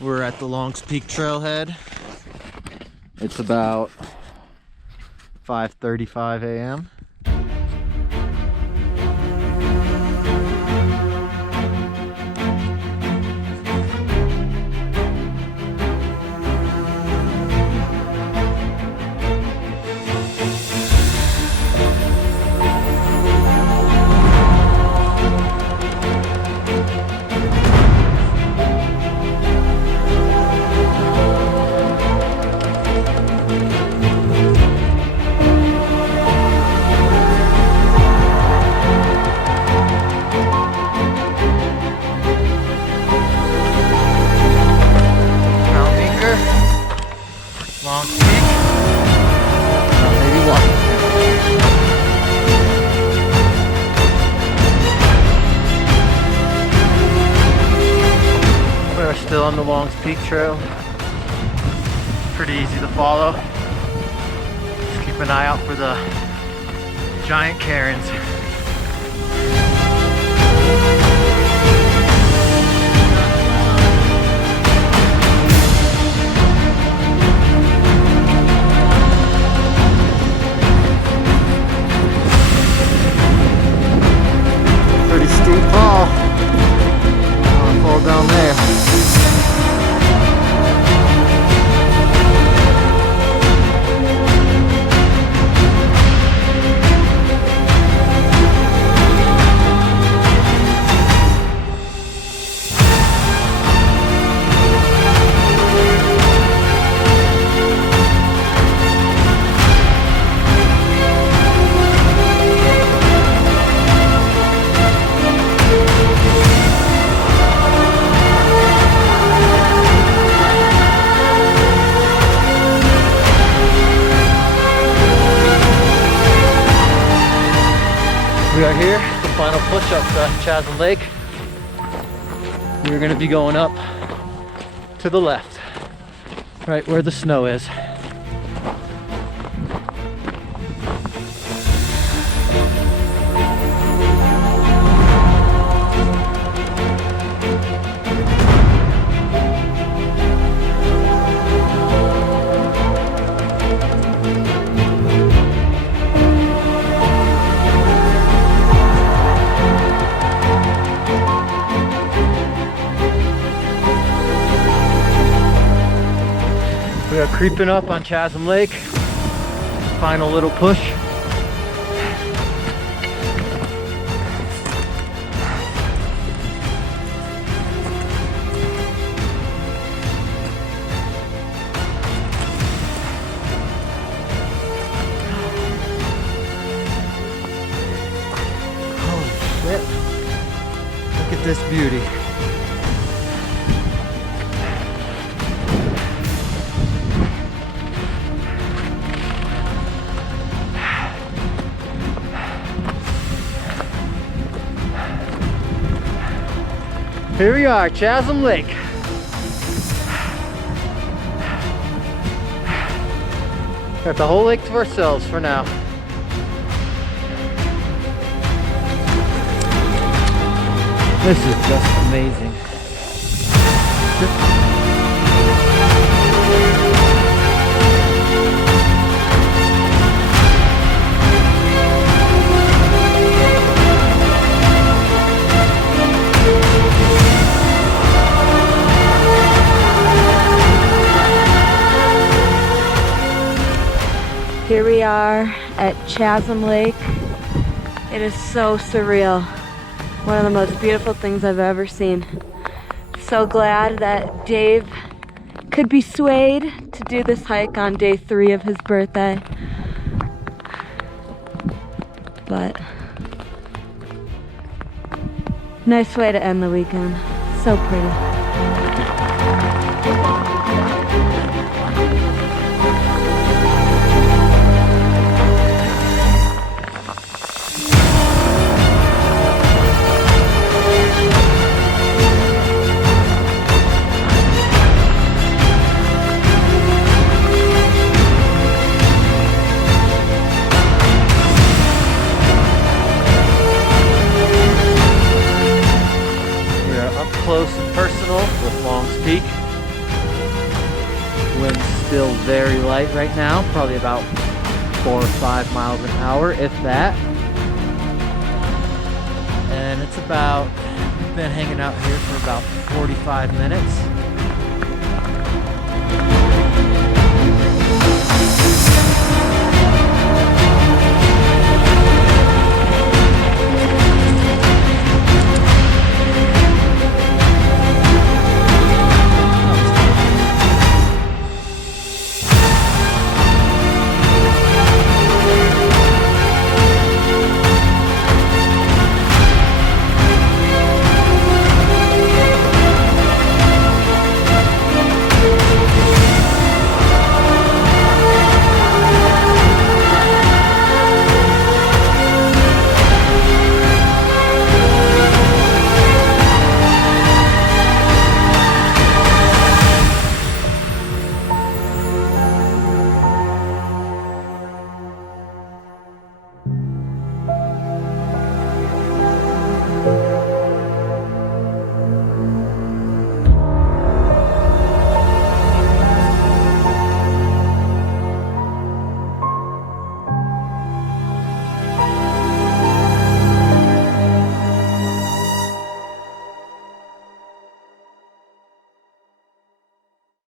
We're at the Longs Peak Trailhead. It's about 5:35 a.m. Longs Peak. Maybe Washington. We're still on the Longs Peak Trail. Pretty easy to follow. Just keep an eye out for the giant cairns. Pretty steep fall. I'll fall down there. We are here, the final push up to Chasm Lake. We're going to be going up to the left, right where the snow is. We are creeping up on Chasm Lake. Final little push. Holy shit. Look at this beauty. Here we are, Chasm Lake. Got the whole lake to ourselves for now. This is just amazing. Here we are at Chasm Lake. It is so surreal. One of the most beautiful things I've ever seen. So glad that Dave could be swayed to do this hike on day 3 of his birthday. But nice way to end the weekend. So pretty. Close and personal with Longs Peak. still very light right now, probably about 4 or 5 miles an hour, if that. And it's about, we've been hanging out here for about 45 minutes.